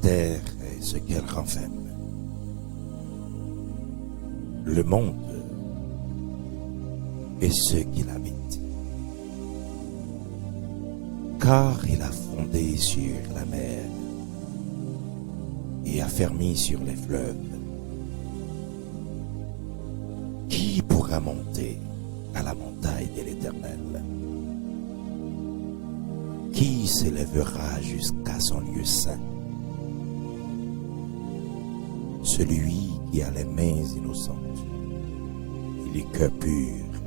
terre et ce qu'elle renferme, le monde et ceux qui l'habitent. Car il a fondé sur la mer et affermi sur les fleuves. Qui pourra monter à la montagne de l'Éternel? Qui s'élèvera jusqu'à son lieu saint? Celui qui a les mains innocentes et les cœurs purs,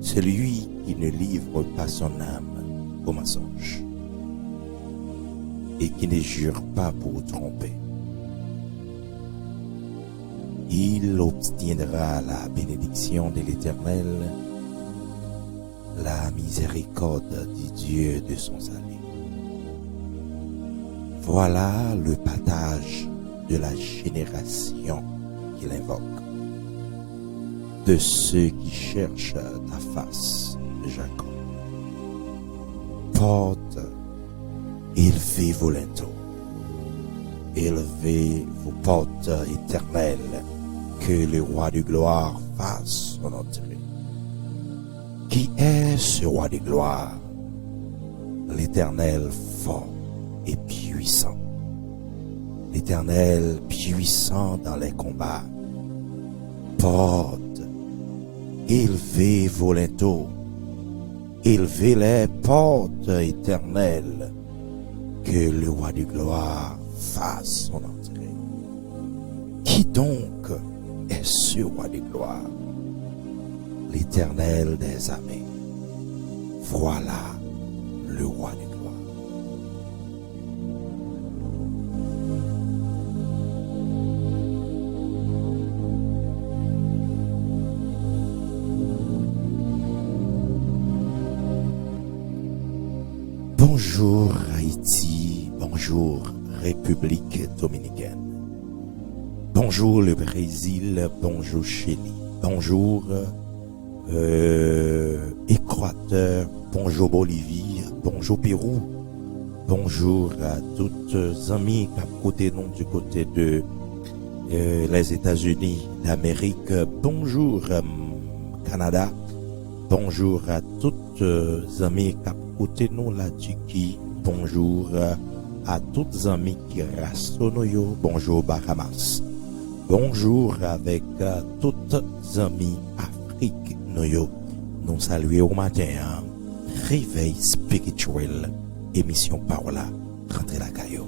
celui qui ne livre pas son âme au mensonge et qui ne jure pas pour tromper. Il obtiendra la bénédiction de l'Éternel, la miséricorde du Dieu de son salut. Voilà le partage de la génération qu'il invoque, de ceux qui cherchent ta face, Jacob. Porte, élevez vos linteaux, élevez vos portes éternelles, que le roi de gloire fasse son entrée. Qui est ce roi de gloire? L'Éternel fort et puissant. L'Éternel puissant dans les combats. Porte, élevez vos linteaux, élevez les portes éternelles, que le roi de gloire fasse son entrée. Qui donc est ce roi de gloire? L'Éternel des armées. Voilà le roi de gloire. Bonjour Haïti, bonjour République dominicaine, bonjour le Brésil, bonjour Chili, bonjour Équateur, bonjour Bolivie, bonjour Pérou, bonjour à toutes les amis qui à côté nous du côté de les États-Unis d'Amérique, bonjour Canada, bonjour à toutes les amis qui à côté nous la Turquie, bonjour à toutes les amis qui rassonoyo, bonjour Bahamas, bonjour avec toutes les amis Afrique noyo, nous saluons au matin, réveil spirituel, émission Parola, rentrez la caillou.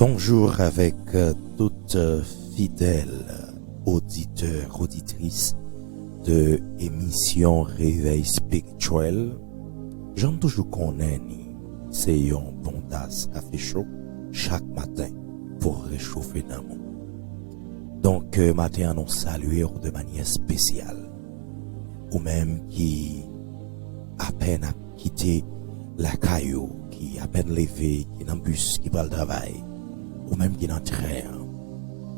Bonjour avec toutes fidèles auditeurs, auditrices de émission Réveil spirituel. J'aime toujours connaître, c'est un bon tasse café chaud chaque matin pour réchauffer l'amour. Donc, matin, nous saluons de manière spéciale. Ou même qui à peine a quitté la caillou, qui à peine levé, qui est dans le bus, qui va le travail. Ou même qui est en train,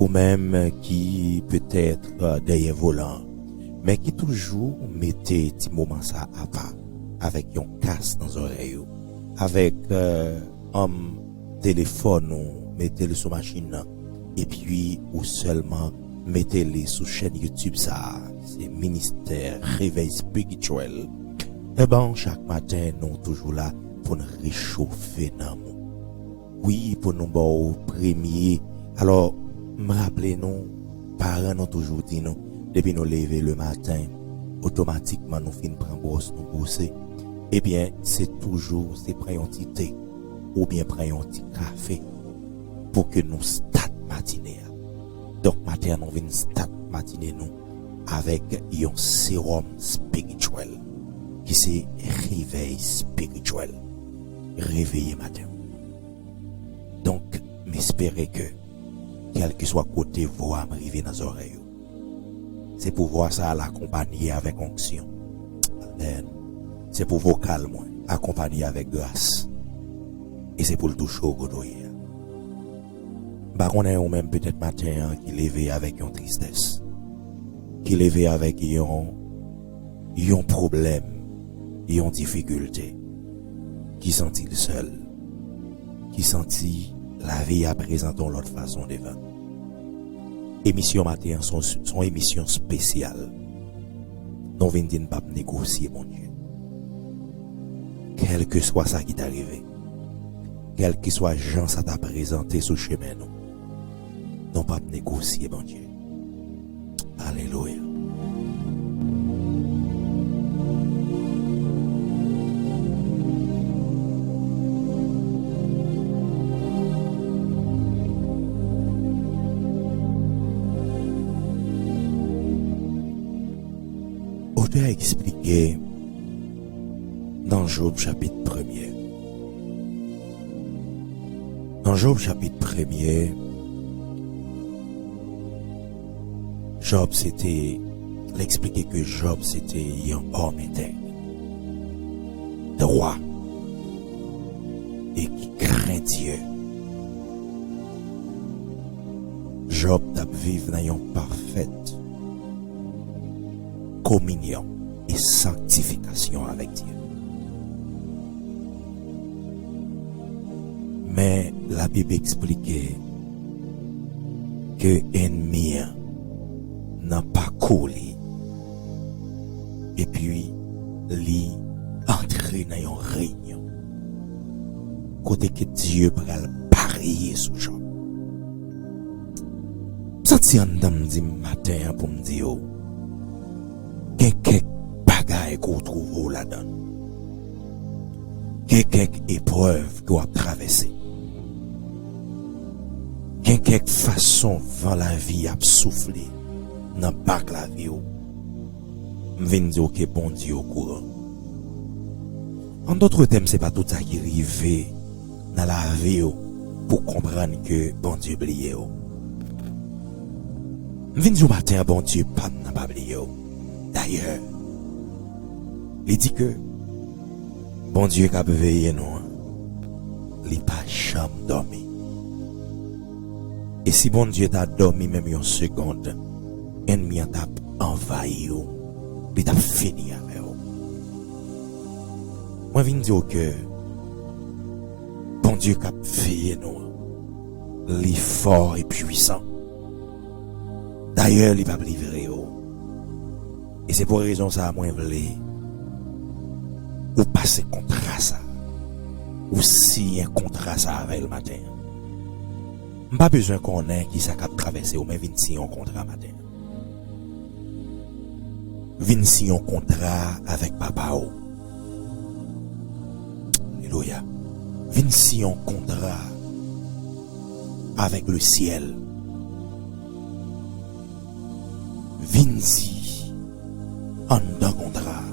ou même qui peut-être derrière volant, mais qui toujours mettait petit moment ça à part, avec un casque dans les oreilles, avec un téléphone, ou mettez-le sur machine, et puis ou seulement mettez-le sur chaîne YouTube ça, c'est ministère réveil spirituel. Et ben chaque matin nous toujours là pour nous réchauffer l'amour. Oui, pour nous bon premier. Alors, me rappelez nous, parents nous toujours dit nous, depuis nous lever le matin, automatiquement nous finissons prendre brosse, nous brosser. Eh bien, c'est toujours, c'est prendre un petit thé, ou bien prendre un petit café, pour que nous start matinée. Donc, matin, nous venons start matinée nous, avec un sérum spirituel, qui c'est réveil spirituel. Réveiller matin. Donc, m'espérer que, quel que soit côté voix m'arriver dans les oreilles, c'est pour voir ça l'accompagner avec onction. Amen. C'est pour vocal moi, accompagner avec grâce. Et c'est pour le toucher au godoyer. Bah on est ou même peut-être matin qui levé avec une tristesse. Qui levé avec un problème, une difficulté. Qui sentit seul. Qui sentit la vie à présenter l'autre façon devant. Émission matin son émission spéciale. Non venons pas négocier mon Dieu. Quel que soit ça qui t'est arrivé, quel que soit gens ça t'a présenté sous chemin nous, non pas négocier mon Dieu. Alléluia. Auteur a expliqué dans Job chapitre 1er. Dans Job chapitre 1er, Job c'était, l'expliquer que Job c'était un homme intègre, droit, et qui craint Dieu. Job t'a vivre dans une parfaite communion et sanctification avec Dieu. Mais la Bible expliquait que l'ennemi n'a pas collé et puis lui entrer dans une réunion côté que Dieu va parier sur Job. Senti en dame di matin pour me dire quelques bagailles qu'on trouve là-dedans, quelques épreuves qu'on a traversées, quelques façons dans la vie à souffler dans bac la vie. Je viens dire que bon Dieu au courant. En d'autres termes, c'est pas tout ça qui arrive dans la vie pour comprendre que bon Dieu oublié. Je viens dire matin bon Dieu n'a pas oublié. D'ailleurs, il dit que bon Dieu qui a veillé nous, il n'a pas jamais dormi. Et si bon Dieu t'a dormi même une seconde, l'ennemi t'a envahi, il t'a fini avec vous. Moi, je viens dire que bon Dieu qui a veillé nous, il est fort et puissant. D'ailleurs, il va livrer. Et c'est pour raison ça, moi, je voulais ou passer contrat ça, ou signer un contrat ça avec le matin. Je n'ai pas besoin qu'on ait qui ça cap traverser ou même venir signer un contrat matin. Venir signer un contrat avec papa. Alléluia. Venir signer un contrat avec le ciel. Venir en d'un contrat,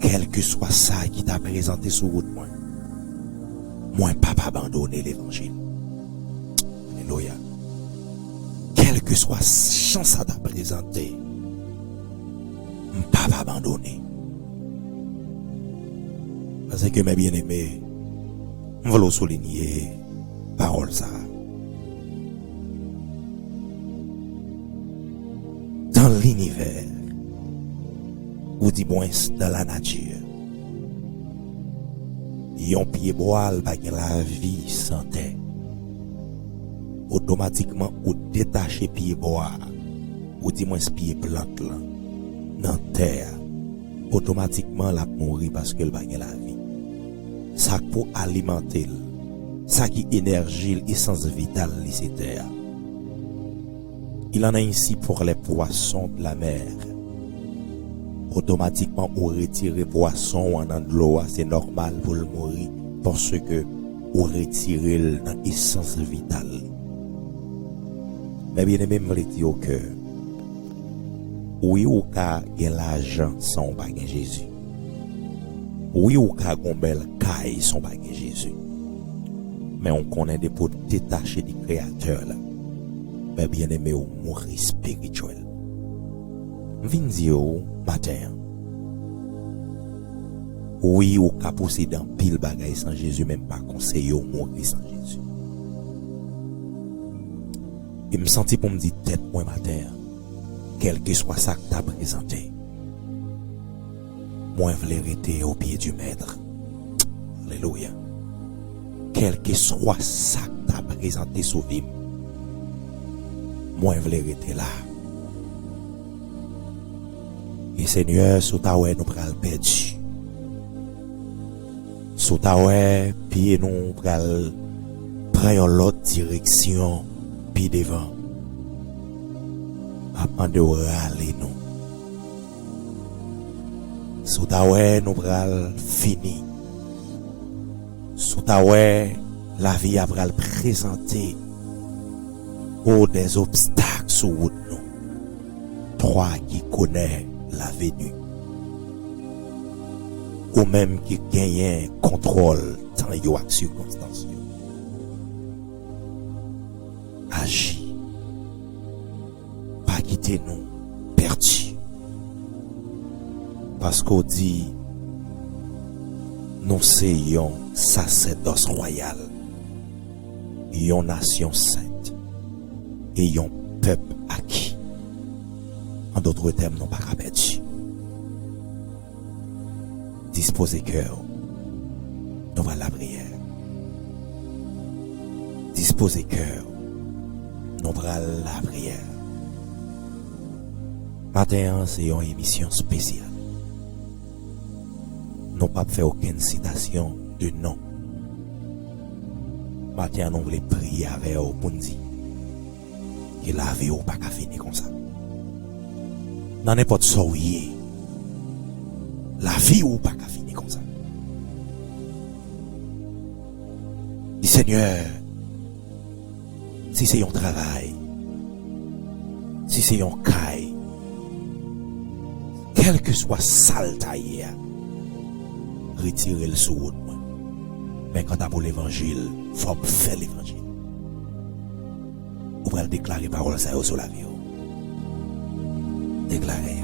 quel que soit ça qui t'a présenté sur route, moi pas abandonner l'évangile. Alléluia. Quel que soit chance à t'a présenté, pas abandonner. Parce que mes bien-aimés, on va le souligner, parole ça. Dans l'univers, ou du moins dans la nature, yon pied bois pas la vie sans terre. Automatiquement ou détacher pied bois ou du moins pied plante là dans terre, automatiquement la mourir parce qu'elle pas la vie. Ça pour alimenter, ça qui énergie l'essence vitale c'est terre. Il en a ainsi pour les poissons de la mer. Automatiquement, on retire les poissons en de l'eau, c'est normal pour le mourir parce que on retire l'essence vitale. Mais bien aimé, je veux dire que oui, ou ka gen l'argent sans pas gen Jésus. Oui, ou ka gon bel caille sans pas gen Jésus. Mais on connaît des pour détacher du Créateur là. Mais bien aimé, on mourir spirituel. vinn dire matin. Oui, ou ka pousser dans pile bagay sans Jésus, même pas conseiller ou mourir sans Jésus. Et me senti pour me dire tête moi matin, quel que soit ça que t'as présenté, moi je voulais rester au pied du maître. Alléluia. Quel que soit ça que t'as présenté sous vie, moi je voulais rester là. Et Seigneur, sous ta oué nous pral perdu. Sous ta oué, puis nous pral prendre l'autre direction, puis devant. Avant de râler nous. Sous ta oué nous pral fini. Sous ta oué, la vie a pral présenter ou des obstacles sous route nous. Toi qui connais la venue. Ou même qui gagne contrôle dans les circonstances. Agis. Pas quitter nous perdus. Parce qu'on dit, nous soyons sacerdoce royal, une nation sainte et un peuple acquis. En d'autres termes, nous pas perdus. Disposez cœur, nous va la prière. Disposez cœur, nous va la prière. Matin, c'est une émission spéciale. Nous pas fait aucune citation de nom. Matin, nous voulons prier avec vous pour nous dire que la vie n'est pas finie comme ça. Dans n'importe quoi, la vie n'est pas finie comme ça. Dis Seigneur, si c'est un travail, si c'est un caille, quel que soit sale taille, retirez le sous moi. Mais quand t'as pour l'évangile, faut faire l'évangile. Vous pouvez déclarer parole ça sur la vie. Déclarez.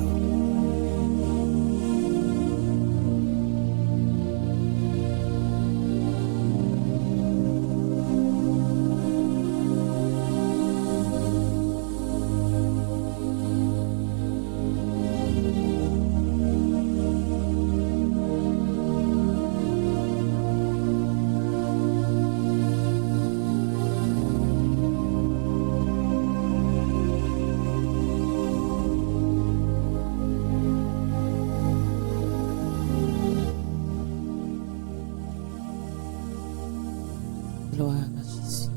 Gloire à Jésus.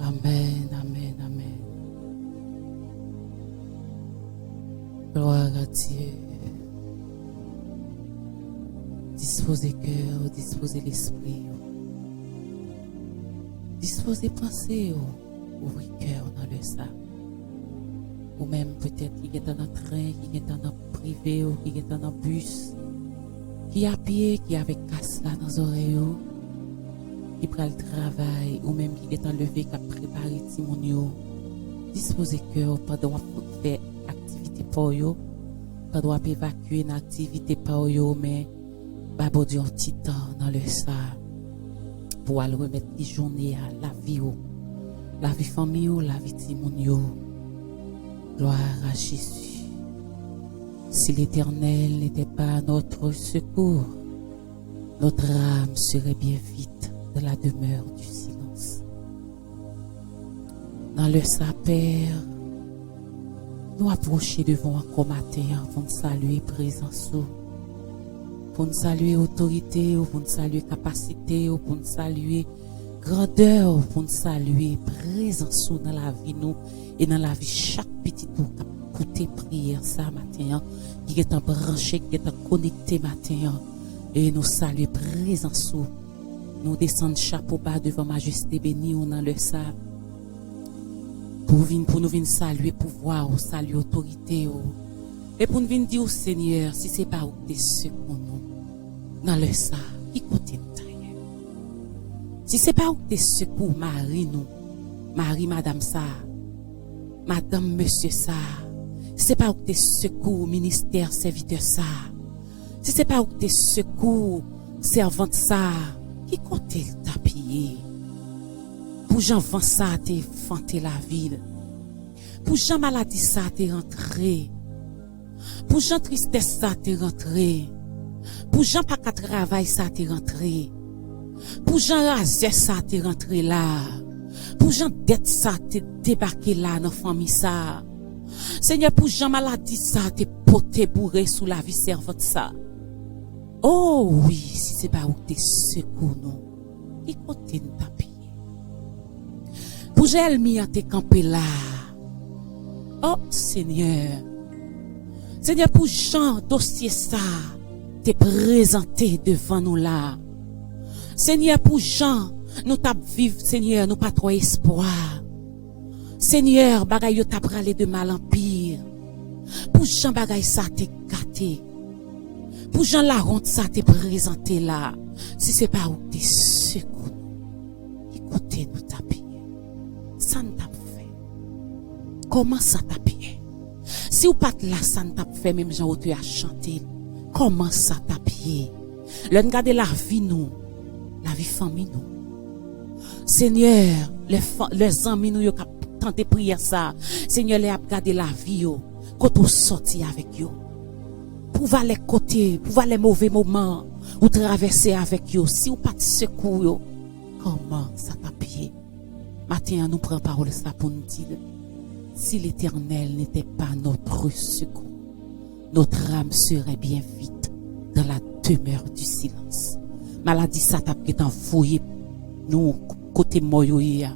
Amen, amen, amen. Gloire à Dieu. Disposez cœur, disposez l'esprit. Disposez pensée, ouvrez cœur dans le sac. Ou même peut-être qui est dans un train, qui est dans un privé, ou qui est dans un bus. Qui a pied, qui avec casse là dans les oreilles, qui prend le travail, ou même qui est enlevé, qui a préparé Timonio. Disposez cœur pendant faire activité pour eux, pendant évacuer une activité pour eux, mais bon Dieu un petit temps dans le ça pour aller remettre les journées à la vie famille, la vie Timonio. Gloire à Jésus. Si l'Éternel n'était pas notre secours, notre âme serait bien vite de la demeure du silence. Dans le Père, nous approcher devant un matin pour nous saluer présence, pour nous saluer autorité, pour nous saluer capacité, pour nous saluer grandeur, pour nous saluer présence dans la vie nous et dans la vie chaque petit nous écouter prière ça matin qui est en branché, qui est en connecté matin et nous saluer présence nous descendre chapeau bas devant majesté bénie on dans le sable pour nous venir saluer pouvoir saluer autorité et pour nous venir dire au Seigneur si c'est pas des secours nous dans le sable qui côté nous si c'est pas des secours Marie nous Marie madame ça madame, monsieur ça, si c'est pas où t'es secours, ministère, serviteur ça, si c'est pas où t'es secours, servante ça, qui compte t'a pillé? Pour Jean vent ça, t'es fanté la ville. Pour Jean maladie ça, t'es rentré. Pour Jean tristesse ça, t'es rentré. Pour Jean pas qu'à travail ça, t'es rentré. Pour Jean rasé ça, t'es rentré là. Pour Jean dette ça, t'es débarqué là dans famille ça. Seigneur, pour Jean maladie ça, t'es poté bourré sous la vie servante ça. Oh oui, si c'est pas où t'es secours non. Qui côté nous t'a payé? Pour Jean mi t'es campé là. Oh Seigneur. Seigneur, pour Jean dossier ça, t'es présenté devant nous là. Seigneur, pour Jean, nous t'a vivre, Seigneur, nous pas trop espoir. Seigneur, bagay yo t'a pralé de mal en pire. Pour Jean bagay ça t'es gâté. Pour Jean la honte ça t'es présenté là. Si c'est pas où t'es secours. Écoutez nous t'a payé. Ça ne t'a fait. Comment ça t'a payé? Si ou pas là, ça ne t'a fait même Jean où tu as chanté. Comment ça t'a payé? L'on garde la vie nous. La vie famille nous. Seigneur, les amis nous yo cap tenter prière ça. Seigneur, les a gardé la vie yo. Quand on sorti avec yo. Pour voir les côtés, pour voir les mauvais moments ou traverser avec yo. Si ou pas de secours yo, comment ça t'a payé? Matin, nous prenons parole ça pour nous dire. Si l'Éternel n'était pas notre secours, notre âme serait bien vite dans la demeure du silence. Maladie ça t'a envoyé nous côté moyoya.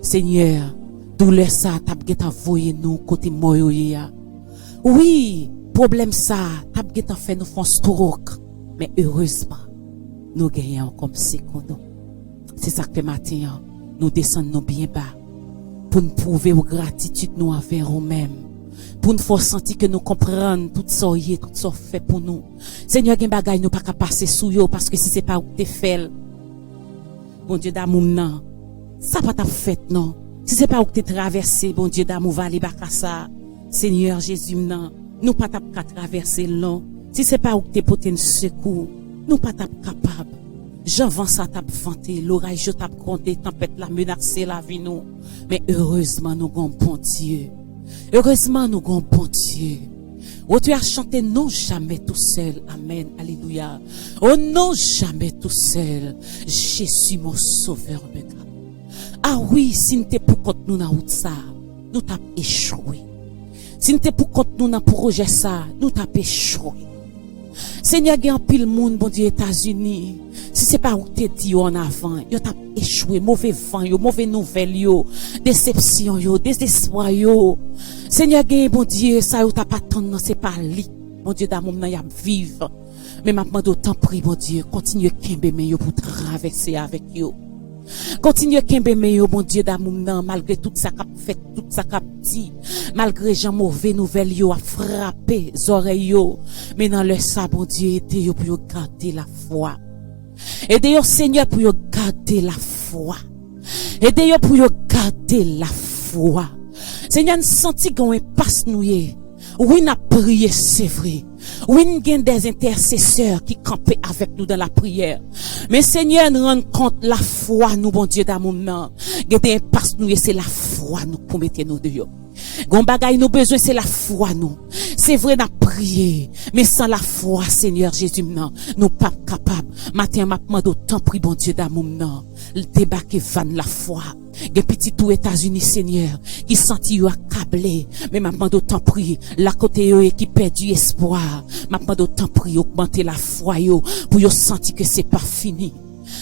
Seigneur, douleur ça t'a envoyé nous côté moyoya. Oui, problème ça t'a fait nous font stroke, mais heureusement nous gagnons comme secours. C'est ça que matin nous descendons bien bas pour nous prouver aux gratitude nous envers nous-mêmes. Pour nous faire sentir que nous comprenons tout ça tout ça fait pour nous. Seigneur, gen bagay nous pas qu'à passer sous yo parce que si c'est pas où t'es fait. Bon Dieu d'amour non. Ça pas ta fait non. Si c'est pas où t'es traversé, bon Dieu d'amour va aller baka ça. Seigneur Jésus non, nous pas qu'à traverser non. Si c'est pas où t'es porter secours, nous pas capable. Jean vent ça t'a vanté, l'orage t'a grondé, tempête la menacé la vie nous. Mais heureusement nous avons bon Dieu. Heureusement, nous avons bon Dieu. Oh, tu as chanté non jamais tout seul. Amen. Alléluia. Oh, non jamais tout seul. Jésus, mon sauveur, me garde. Ah oui, si nous t'es pour compte nous dans route ça, nous t'as échoué. Si nous t'es pour compte nous dans projet ça, nous t'as échoué. Seigneur, il y a un pile monde, bon Dieu, États-Unis. Si c'est pas où t'es dit en avant, yo t'a échoué, mauvais vent, yo, mauvais nouvelles, yo, déception, yo, désespoir, yo. Seigneur, bon Dieu, ça, yo t'a pas tant, c'est pas li. Bon Dieu, d'amour, nan, y a vivre. Mais maintenant, d'autant prie, bon Dieu, continue kembe me yo pour traverser avec yo. Continue kembe me yo, bon Dieu, d'amour, nan, malgré tout ça qu'a fait, tout ça qu'a dit, malgré gens mauvais nouvelles, yo, a frappé, oreilles, yo. Mais dans le ça, bon Dieu, aidez yo pour garder la foi. Aidez-yo, Seigneur, pour garder la foi. Aidez-yo pour garder la foi. Seigneur, nous senti qu'on passe nous. Oui, n'a prié, c'est vrai. Oui, nous avons des intercesseurs qui campent avec nous dans la prière. Mais Seigneur, nous rendons compte la foi, nous, bon Dieu d'amour, non. Gardez passe nous, c'est la foi, nous, pour mettre nous dehors. Gon bagay nous besoin c'est la foi nous. C'est vrai n'a prier, mais sans la foi Seigneur Jésus non, nous pas capable. Matin m'a demandé autant prie bon Dieu d'amour non. Le débarquer van la foi. Des petits aux États-Unis Seigneur qui senti yo accablé, mais m'a demandé autant prie la côté yo qui perdu espoir. M'a demandé autant prie augmenter la foi yo pour yo sentir que c'est pas fini.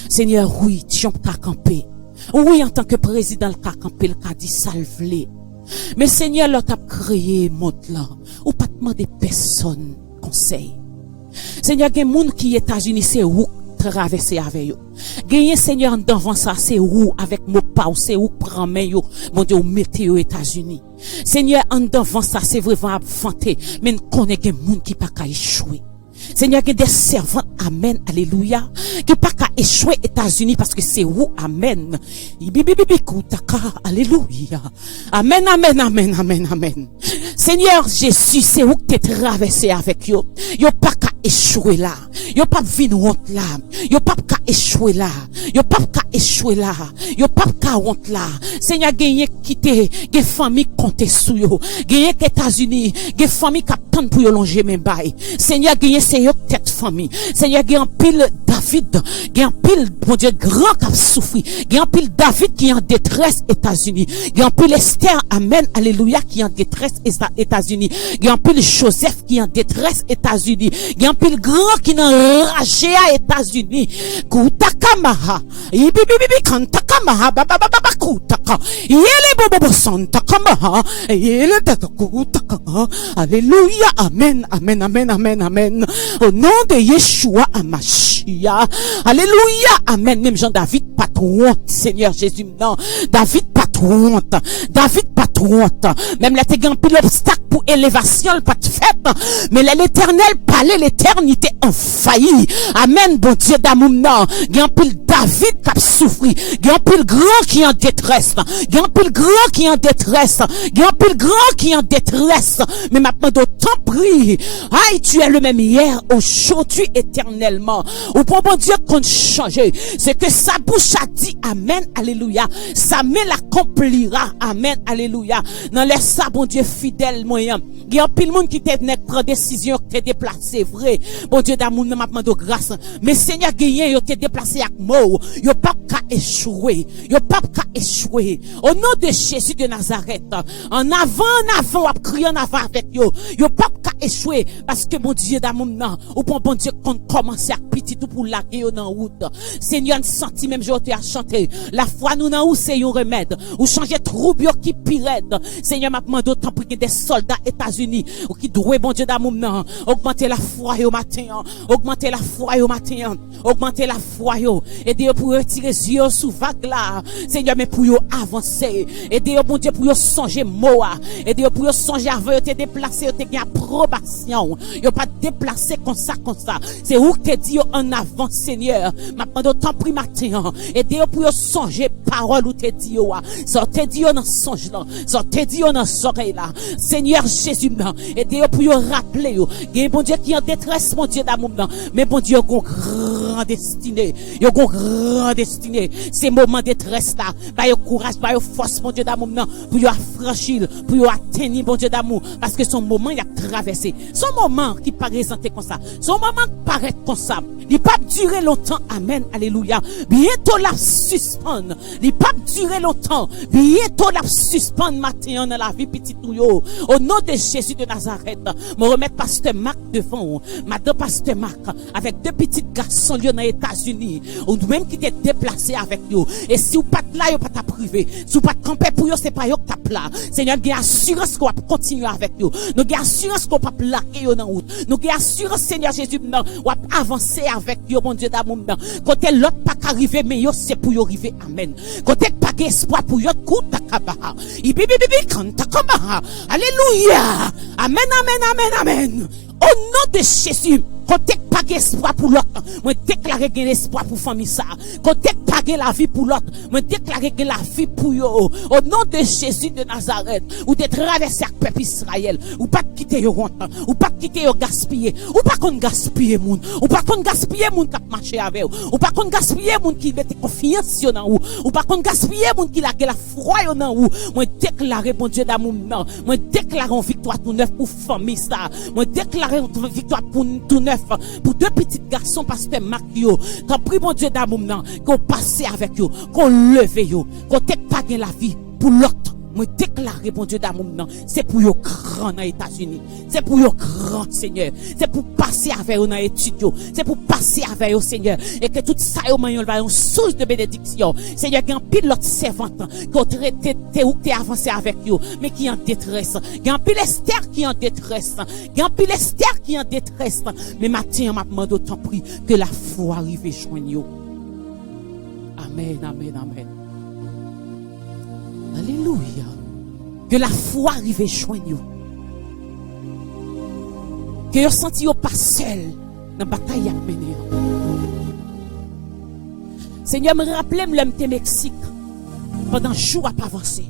Seigneur oui, tu as campé. Oui, en tant que président le cas campé le cas dit salve. Mais Seigneur, là, t'as créé monde là, ou pas demander personne conseil. Seigneur, il y a des gens qui sont aux États-Unis, c'est où traverser avec eux. Gagner Seigneur devant ça, c'est où avec mon pas, c'est où prendre main yo, mon Dieu, mettez aux États-Unis. Seigneur, en devant ça, c'est vraiment avanté, mais nous connaissons des gens qui pas qu'à échouer. Seigneur, que des servants, amen, alléluia, qui pas qu'à échouer États-Unis parce que c'est où, amen. Alléluia. Amen, amen, amen, amen, amen. Seigneur Jésus, c'est où que t'es traversé avec yo. Yo pas qu'à échouer là. Yo pas vin honte là. Yo pas qu'à échouer là. Yo pas qu'à échouer là. Yo pas qu'à honte là. Seigneur, gagné quitter, gagné famille compter sous yo. Gagné États-Unis, gagné famille qui attend pour yo longer men bay. Seigneur, gagné c'est yo tête famille. Seigneur, gagné en pile David, gagné en pile bon Dieu grand qui a souffri. Gagné en pile David qui est en détresse États-Unis. Gagné en pile Esther, amen, alléluia, qui est en détresse États-Unis. Gagné en pile Joseph qui est en détresse États-Unis. Gagné en pile grand qui est enragé à États-Unis. Kutakamaha. Ibibibi kantakamaha baba baba kutaka. Yele bobo santa kamaha. Yele tatakutaka. Alléluia, amen, amen, amen, amen, amen. Au nom de Yeshua Amashia. Alléluia, amen. Même Jean David pas trop honte, Seigneur Jésus. Non, David pas trop honte. David pas trop honte. Même la t'es pile obstacle pour élévation, pas de fête. Mais l'éternel parlait l'éternité en failli. Amen, bon Dieu d'amour, non. Gan pile David qui a souffri. Gan pile grand qui est en détresse. Gan pile grand qui est en détresse. Gan pile grand qui est en détresse. Mais maintenant, d'autant prie. Aïe, tu es le même hier, aujourd'hui, éternellement. Ou pour bon Dieu qu'on change. C'est que sa bouche a dit, amen, alléluia. Sa main l'accomplira, amen, alléluia. Dans les ça, bon Dieu fidèle, moyen. Il y a pile monde qui te prend décision, qui te déplacé, vrai. Bon Dieu d'amour, m'a demandé grâce. Mais Seigneur, gagné, yo te déplacé avec mot. Yo pas qu'à échouer. Yo pas qu'à échouer. Au nom de Jésus de Nazareth. En avant, à crier en avant avec yo. Yo pas qu'à échouer. Parce que bon Dieu d'amour, non. Ou bon Dieu, qu'on commence à petit tout pour laguer yo dans route. Seigneur, senti même je te à chanter. La foi nous dans où c'est un remède. Ou changer trouble qui pirède. Seigneur, m'a demandé autant pour que des soldats États-Unis ou qui doué bon Dieu d'amour non, augmenter la foi au matin, augmenter la foi au matin, augmenter la foi yo, aider pour retirer yeux sous vague là. Seigneur, mais pour yo avancer, aider bon Dieu pour yo songer moa, aider pour yo songer avant yo te déplacer, yo te gain approbation. Yo pas déplacer comme ça. C'est où que te dit yo en avant Seigneur. Maintenant autant pris matin, aider pour yo songer parole ou te dit yo. Ça te dit yo dans songe là, ça te dit yo dans oreille là. Seigneur Jésus, aidez-vous pour vous rappeler, bon Dieu qui est en détresse, mon Dieu d'amour, mais bon Dieu, vous grand destiné, vous grand destiné, ces moments de détresse là, bah vous courage, bah vous force, mon Dieu d'amour, pour vous affranchir, pour vous atteindre, mon Dieu d'amour, parce que son moment, il a traversé, son moment qui paraît comme ça, son moment qui paraît comme ça, il pas durer longtemps, amen, alléluia, bientôt la suspendre, il pas durer longtemps, bientôt la suspendre matin dans la vie petite ou yo. Au nom de Jésus de Nazareth, me remettre pasteur Marc devant, madame pasteur Marc, avec deux petits garçons dans les États-Unis, ou même qui t'est déplacé avec vous. Et si vous pas là, vous pas ta privé. Si vous pas camper pour vous, c'est pas vous qui tape là. Seigneur, nous avons assurance qu'on va continuer avec vous. Nous avons assurance qu'on va pas plaquer vous dans route. Nous avons assurance, Seigneur Jésus, on va avancer avec vous, mon Dieu d'amour. Côté l'autre pas arriver, mais vous c'est pour vous arriver. Amen. Côté pas espoir pour vous, coup takabaha. Alléluia. Amen, amen, amen, amen. Au nom de Jésus, côté pas espoir pour l'autre, moi déclarer gain espoir pour famille ça. Côté pas la vie pour l'autre, moi déclarer la vie pour yo. Au nom de Jésus de Nazareth, ou de traverser avec peuple Israël, ou pas quitter yo honte, ou pas quitter yo gaspiller, ou pas qu'on gaspiller moun, ou pas qu'on gaspiller moun qui marcher avec ou pas qu'on gaspiller moun qui mette confiance dans ou pas qu'on gaspiller moun qui la foi dans ou. Moi déclarer bon Dieu d'amour non, moi déclarer une victoire tout neuf pour famille ça. Moi déclarer une victoire pour tout neuf pour deux petits garçons pasteur Marc yo. Quand prie bon Dieu d'amour qu'on passe avec yo, qu'on leve yo, qu'on t'ait pas la vie pour l'autre. Moi déclarer bon Dieu d'amour c'est pour yo grand dans les États-Unis, c'est pour yo grand Seigneur, c'est pour passer avec eux dans l'étude, c'est pour passer avec eux Seigneur, et que tout ça yo mayon va une source de bénédiction. Seigneur, il y a un pile l'autre servante qu'on traité ou t'es avancé avec eux mais qui en détresse, il y a un pile Esther qui en détresse, il y a un pile Esther qui en détresse, mais matin m'a demandé autant pris que la foi arrive joindre yo. Amen, amen, amen. Alléluia. Que la foi arrive joindre. Que vous sentiez pas seul dans la bataille à mener. Seigneur, me rappelez le Mexique pendant jour à pas avancer.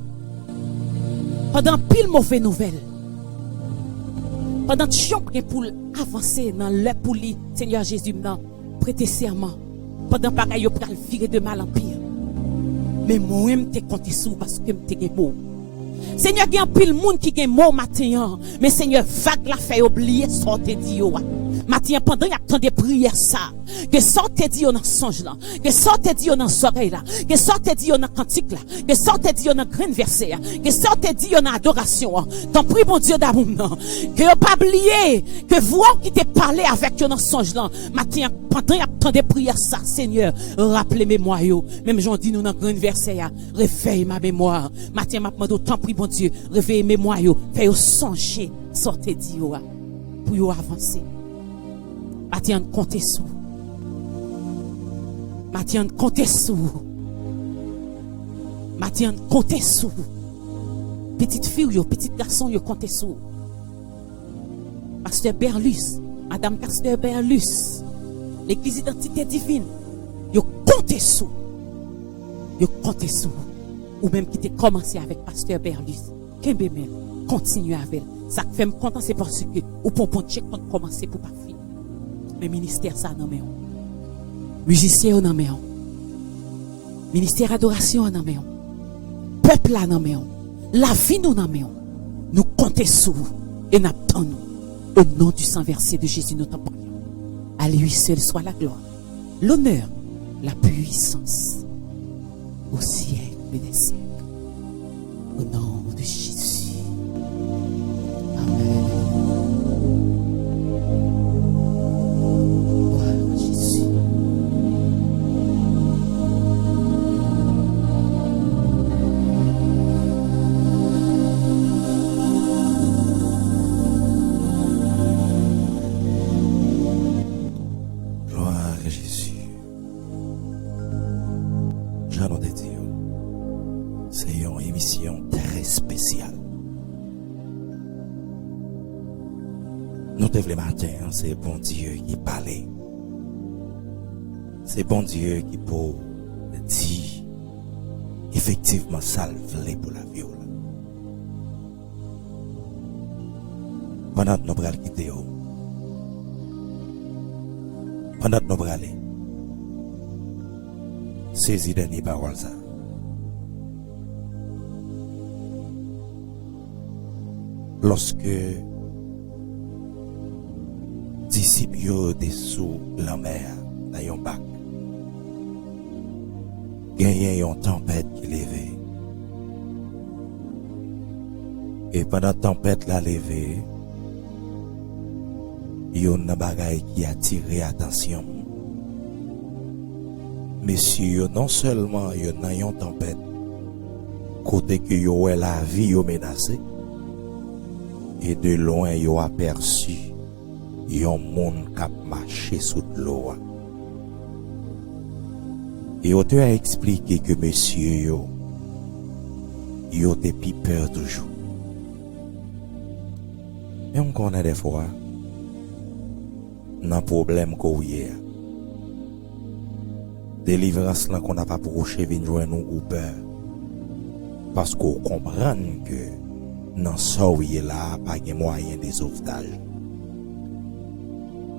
Pendant pile mauvaise nouvelle. Pendant que pour avancer dans le pour lui, Seigneur Jésus, prêter serment. Pendant pareil, yo pral virer de mal en pire. Mais moi-même, te compté sous parce que je te mot. Seigneur, il y a un pile monde qui a mot matin. Mais Seigneur, vague la fait oublier sortir d'io. Matin, pendant qu'il y a des prières, ça. Que sortez d'io dans songe là. Que sortez d'io dans soleil là. Que sortez d'io dans cantique là. Que sortez d'io dans grain verset. Que sortez d'io dans adoration. T'en prie, bon Dieu d'amour. Que vous pas oublier que vous qui te parlé avec vous dans songe là. Matin, pendant qu'il y a des prières, ça, Seigneur, rappelez mémoire. Même j'en dis nous dans grain verset. Réveille ma mémoire. Matin, m'a demandé tant prie, bon Dieu, réveille mémoire. Fais-vous songer. Sortez d'io pour vous avancer. Matin, comptez sous. Matin, comptez sous. Matin, comptez sous. Petite fille, petit garçon, comptez sous. Pasteur Berlus, Madame Pasteur Berlus, l'Église Identité Divine, comptez sous. Comptez sous. Ou même qui t'a commencé avec Pasteur Berlus. Continuez avec. Ça fait me content, c'est parce que, ou pour check quand commencer pour pas finir. Mais ministère ça non mais musicien non mais ministère adoration non mais peuple là non mais la vie nous non mais nous comptons sur et n'attendons au nom du sang versé de Jésus notre Père. À lui seul soit la gloire, l'honneur, la puissance au siècle des siècles. Au nom de Jésus. Amen. Le matin, c'est bon Dieu qui parle. C'est bon Dieu qui peut dire effectivement salve pour la vie. Pendant que nous allons quitter, pendant que nous allons saisir dernière parole ça. Lorsque disciples dessous la mer dans un bac. Gagné une tempête qui levait. Et pendant la tempête la levée, il y a une bagaille qui a attiré l'attention. Messieurs, non seulement il y a une tempête, côté que yo la vie menacée, et de loin il a aperçu yon monde qui marché sous l'eau. Et auteur a expliqué que monsieur yo te pi peur toujours. Mais on connaît des fois nan problème qu'on y a. Délivrance là qu'on n'a pas approché vient joindre nous ou peur. Parce qu'on comprend que nan ça où est là pas de moyen de sauvetage.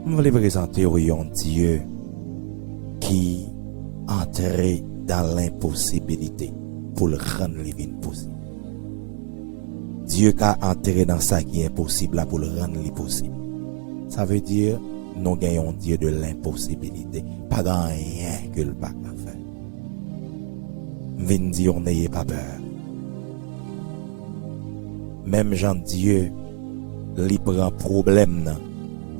Je vais présenter un Dieu qui entre dans l'impossibilité pour le rendre possible. Dieu qui a entré dans ça qui est impossible pour le rendre possible. Ça veut dire nous gagnons Dieu de l'impossibilité. Pas rien que le pas faire. Je viens dire n'ayez pas peur. Même Jean Dieu, il prend problème.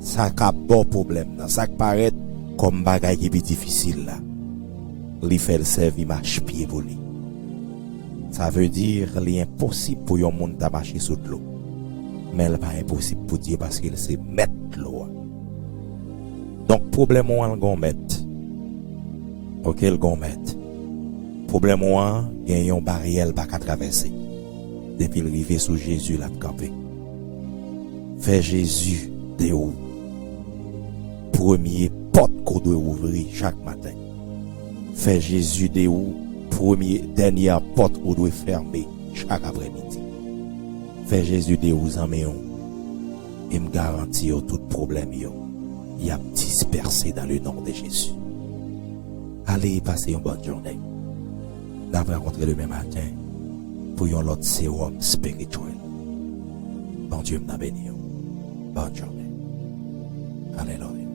Ça a bon problème, ça paraît comme bagaille qui est difficile là. Il fait le service marche pied pour lui. Ça veut dire qu'il est impossible pour un monde de marcher sous l'eau. Mais il n'est pas impossible pour Dieu parce qu'il sait mettre l'eau. Donc problème on le mettre. OK, le gon mettre. Problème on il y a une barrière pas qu'à traverser. Depuis le rive sous Jésus l'a campé. Fait Jésus de haut. premier porte qu'on doit ouvrir chaque matin. Fais Jésus de ou dernière porte qu'on doit fermer chaque après-midi. Fais Jésus de ou en et me garantir tout problème y a dispersé dans le nom de Jésus. Allez passer une bonne journée. Nous allons rencontrer demain matin pour un autre sérum spirituel. Bon Dieu m'a béni. Bonne journée. Alléluia.